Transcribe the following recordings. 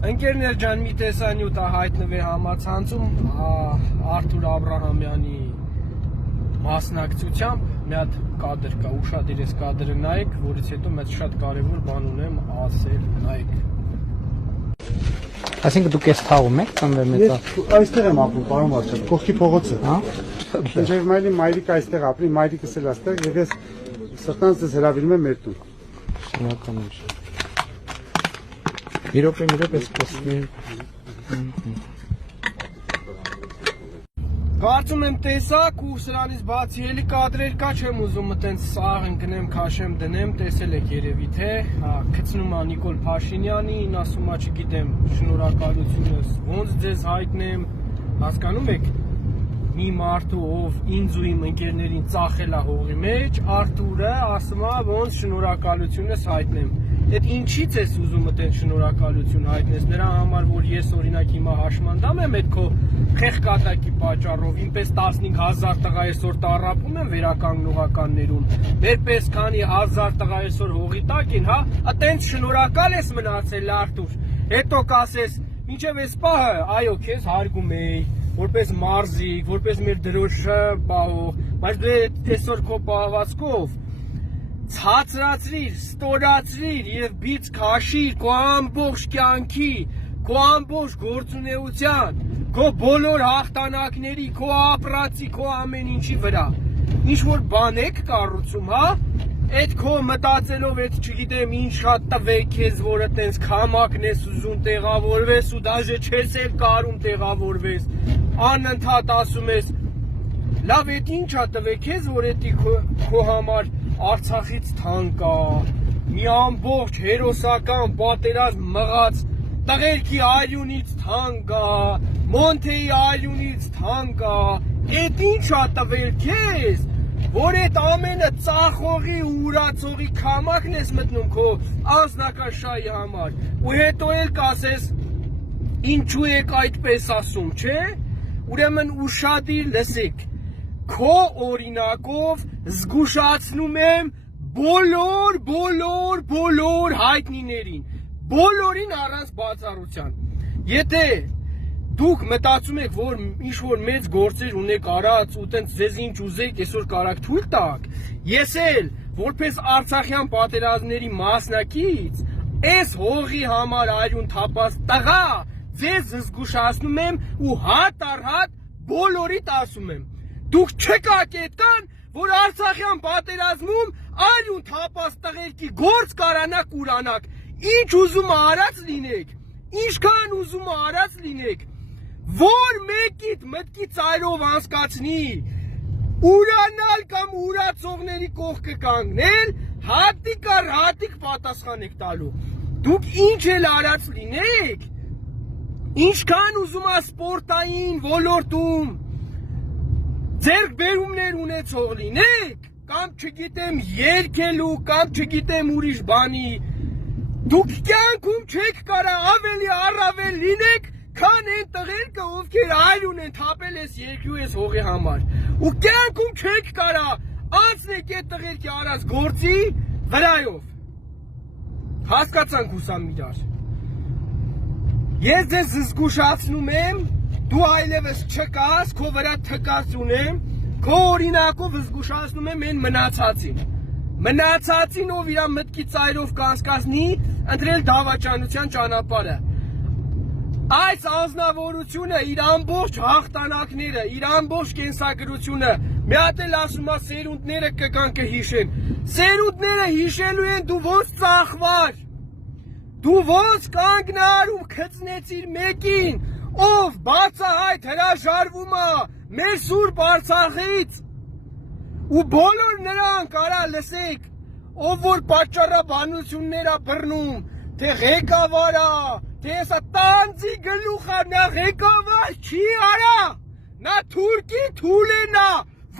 Ընկերներ ջան, մի տեսանյութ հայտնվի համացանցում Արթուր Աբրահամյանի մասնակցությամբ մի հատ կադր կա, ուշադիր էս կադրը նայեք, որից հետո մեծ շատ կարևոր բան ունեմ ասել, նայեք։ Այսինքն դուք էս թաղում եք ծնվել մեծա։ Այստեղ եմ ապրում, պարոն Վարչապետ, կողքի փողոցը։ Հա։ Ջերմայլի մայրիկը այստեղ ապրի, մայրիկս էլ այստեղ, եւ ես սրտանց դες հրավիրում եմ մեր տուն։ Շնորհակալ եմ։ Մի րոպե սկսվի։ Կարծում եմ տեսակ ու սրանից բացի էլի կադրեր կա, չեմ ուզում տենց սաղ ընկնեմ, քաշեմ, դնեմ, տեսել եք երևի թե, գցնում ա Նիկոլ Փաշինյանին, ասում ա չգիտեմ, շնորհակալությունս ոնց ձեզ հայտնեմ, հասկանում եք, մի մարդու ով ինձ ու իմ ընկերներին ծախել ա հողի մեջ, Արթուրը ասում ա ոնց շնորհակալությունս հայտնեմ։ Այդ ինչից ես ուզում այդեն շնորհակալություն հայտնես, նրա համար, որ ես օրինակ հիմա հաշմանդամ եմ այդ քո խեղկատակի պատճառով, ինպես 15,000 տղա այսօր տառապում են վերականգնողականներում, մերպես քանի 1000 տղա այսօր հողի տակ են, հա, այդենց շնորհակալ ես մնացել Արթուր, հետո կասես, մինչև այս պահը, այո, քեզ հարգում էի, որպես մարզիկ, որպես մեր դրոշը պահող, բայց դու այսօր քո պահվածքով ցածրացրիր, ստորացրիր եւ բիծ քաշիր քո ամբողջ կյանքի, քո ամբողջ գործունեության, քո բոլոր հաղթանակների, քո ապրածի, քո ամեն ինչի վրա։ Ինչ որ բան եք կառուցում, հա? Այդ քո մտածելով, այդ չգիտեմ ինչ շատ տվեք քեզ, որ այտենց քամակն ես ուզում տեղավորվես ու դաժե չես էլ կարում տեղավորվես։ Անընդհատ ասում ես, լավ, այդ ինչա տվեք քեզ, որ էդի քո համար Արցախից թանկա, մի ամբողջ հերոսական պատերազմ մղած տղերքի արյունից թանկա, Մոնթեի արյունից թանկա, այդ ինչա տվել քեզ, որ այդ ամենը ծախողի ու ուրացողի քամակն ես մտնում քո անձնական շահի համար, ու հետո էլ կասես, ինչու եք այդպես ասում, չէ, ուրեմն ուշադիր լսեք, քո օրինակով զգուշացնում եմ բոլոր հայտնիներին, բոլորին առանց բացառության, եթե դուք մտածում եք, որ ինչ-որ մեծ գործեր ունեք արած ու տենց ձեզ ինչ ուզեք այսօր կարաք թույլ տաք, ես էլ, որպես Արցախյան պատերազմների մասնակից, այս հողի համար արյուն թափած տղա, ձեզ զգուշացնում եմ ու հատ առ հատ բոլորիդ ասում եմ, դուք չկաք այդքան, որ Արցախյան պատերազմում արյուն թափած տղերքի գործ կարանաք ուրանաք, ինչ ուզում արած լինեք, ինչքան ուզում արած լինեք, որ մեկիդ մտքի ծայրով անցկացնի, ուրանալ կամ ուրացողների կողքը կանգնել, հատիկ առ հատիկ պատասխան եք տալու, դուք ինչ էլ արած լինեք, ինչքան ուզում ա սպորտային ոլորտում, ձերք բերումներ ունեցող լինեք, կամ չգիտեմ երկելու, կամ չգիտեմ ուրիշ բանի, դուք կյանքում չեք կարա ավելի առավել լինեք, քան են տղերքը, ովքեր արյուն են թափել ես երկրու ես հողի համար, ու կյանքում չեք կարա անցնեք այդ տղերքի արած գործի վրայով, հասկացանք հուսամ իրար, ես ձեզ զգուշացնում եմ, դու այլևս չկաս, քո վրա թկած ունեմ, քո օրինակով զգուշացնում եմ են մնացածին, ով իր մտքի ծայրով կանցկացնի, ընտրել դավաճանության ճանապարհը։ Այս անձնավորությունը իր ամբողջ հաղթանակները, իր ամբողջ կենսագրությունը, մի հատ էլ ասում ա սերունդները կգան կհիշեն, սերունդները հիշելու են դու ոնց ծախվար, դու ոնց կանգնար ու գծնեցիր մեկին, ով բացահայտ հրաժարվում ա մեր սուրբ Արցախից ու բոլոր նրան կարա լսեք, ով որ պատճառաբանություններ ա բռնում, թե ղեկավար ա, թե հեսա տանձի գլուխ ա, նա ղեկավար չի արա, նա թուրքի թուլեն ա,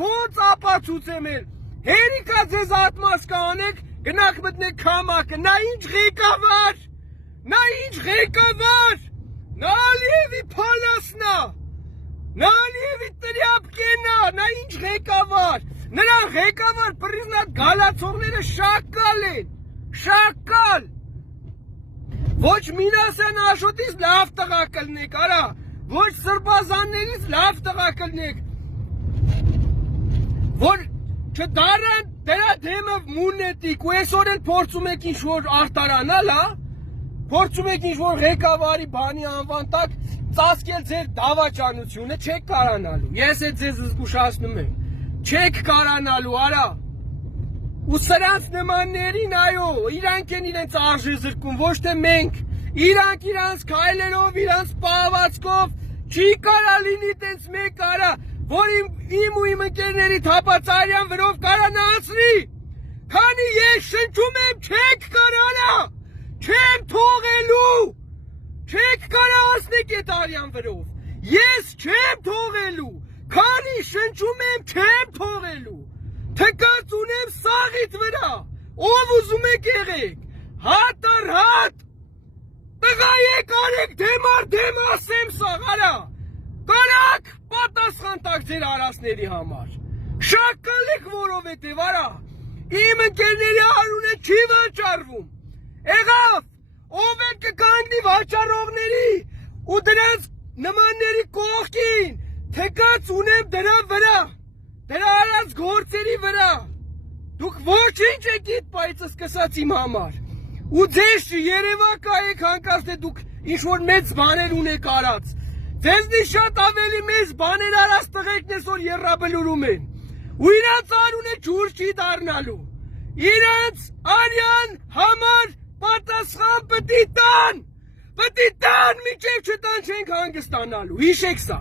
ոնց ապացուցեմ էլ, հերիքա ձեզ ատմաս կանեք, գնաք մտնեք քամակը, նա ինչ ղեկավար, նա Ալիևի փալասն ա, նա Ալիևի տրյապկեն ա, նա ինչ ղեկավար, նրա ղեկավար պրիզնատ գալացողները շակալ են, շակալ, Ոչ Մինասյան Աշոտից լավ տղա կլնեք, արա, ոչ Սրբազաններից լավ տղա կլնեք, որ չդարեն դրա դեմը մունետիկ ու այսօր էլ փորձում եք ինչ-որ արտարանալ, փորձում եք ինչ-որ ղեկավարի բանի անվան տակ ծածկել ձեր դավաճանությունը, չեք կարանալու, ես է ձեզ զգուշացնում եմ, չեք կարանալու, արա, ու սրանց նմաններին, այո, իրանք են իրենց արժե զրկում, ոչ թե մենք, իրանք իրանց քայլերով, իրանց պահվածքով, չի կարա լինի տենց մեկ արա, որ իմ ու իմ ընկերների թափածարյան վրով կարանացնի, քանի ես շնչում եմ, չեք կարանա, չեմ թողելու, չեք կարա ասնեք էտ արյան վրով, ես չեմ թողելու, քանի շնչում եմ, չեմ թողելու, թկած ունեմ սաղիտ վրա, ով ուզում եք եղեք, հատ առ հատ, տղա եք արեք դեմ առ դեմ ասեմ սաղ, արա, կարակ պատասխան տակ ձեր արասների համար, շակալ եք որովհետև արա, իմ ընկերների արունը չի վաճառվում, եղավ, ով է կկանգնի վաճառողների ու դրանց նմանների կողքին, թկած ունեմ դրա վրա, դրա արած գործերի վրա, դուք ոչինչ եք իտ պայծը սկսած իմ համար, ու ձեզ երևակա եք հանկած թե դուք ինչ-որ մեծ բաներ ունեք արած, ձեզնի շատ ավելի մեծ բաներ արած տղեկն այսօր եռաբլուրում են, ու իրանց արունը ջուր չի դառնալու, իրանց արյան համար պատասխան պտի տան, մինչև չտան չենք հանգստանալու, հիշեք սա,